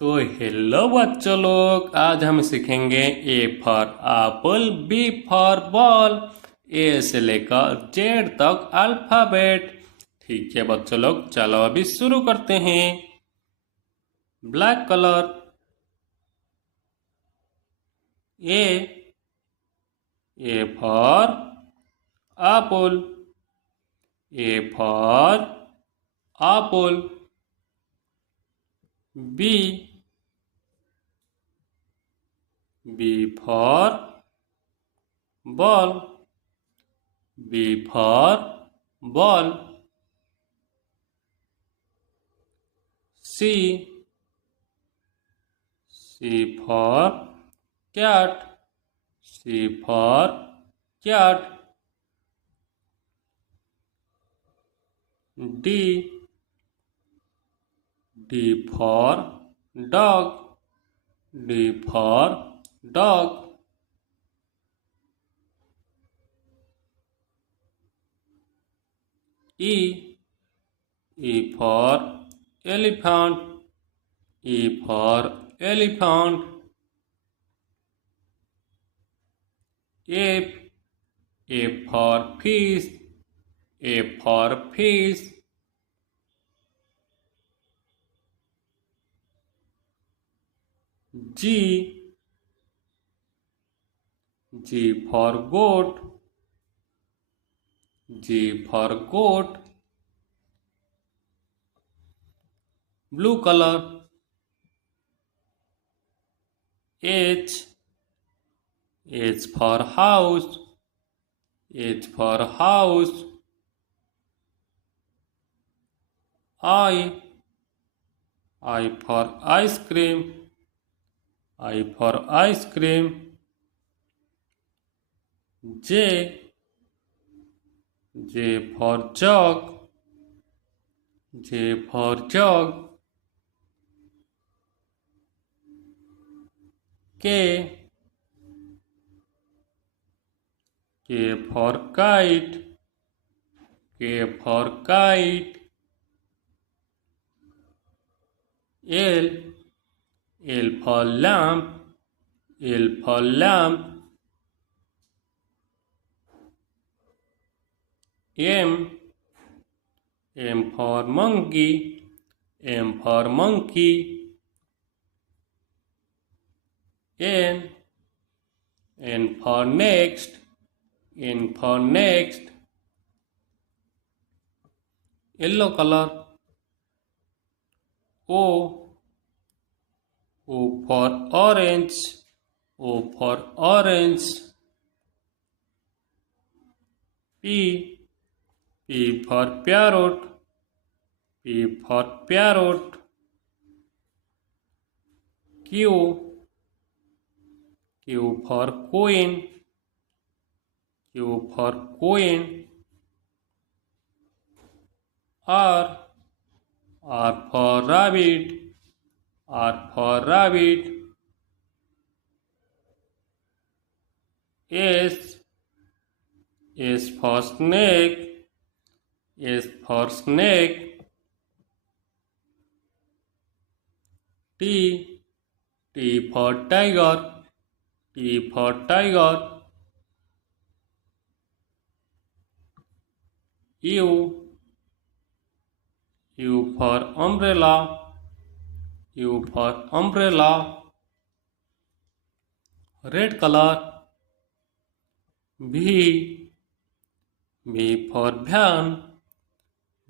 तो हेलो बच्चों लोग, आज हम सीखेंगे A for apple, B for ball, A से लेकर जेड तक अल्फ़ाबेट। ठीक है बच्चों लोग, चलो अभी शुरू करते हैं। Black colour A for apple, A for apple. B for ball, B for ball. C for cat, C for cat. D for dog, D for dog. E for elephant, E for elephant. F for fish, F for fish. G for goat, G for goat. Blue colour H for house, H for house. I for ice cream, I for ice cream. J for jug, J for jug. K for kite, K for kite. L for lamp, L for lamp. M for monkey, M for monkey. N for next, N for next. Yellow colour O for orange, O for orange. P for parrot, P for parrot. Q for coin, Q for coin. R for rabbit, R for rabbit. S for snake, S for snake. T for tiger, T for tiger. U for umbrella, U for umbrella. Red color V for van,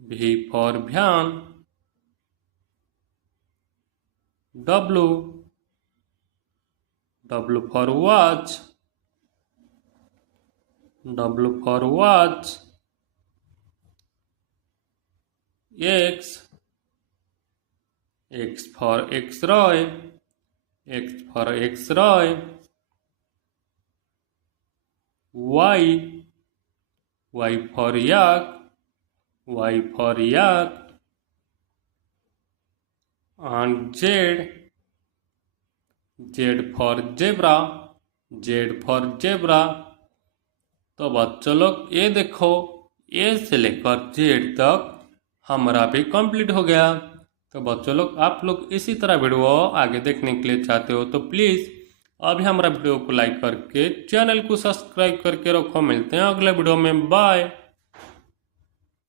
V for van. W for watch, W for watch. X for X-ray, X for X-ray. Y for yak, Y for yak. And Z for zebra, Z for zebra. तो बच्चों लोग ये देखो, ए से लेकर जेड तक हमारा भी कंप्लीट हो गया। तो बच्चों लोग आप लोग इसी तरह वीडियो आगे देखने के लिए चाहते हो तो प्लीज़ अभी हमारा वीडियो को लाइक करके चैनल को सब्सक्राइब करके रखो। मिलते हैं अगले वीडियो में, बाय।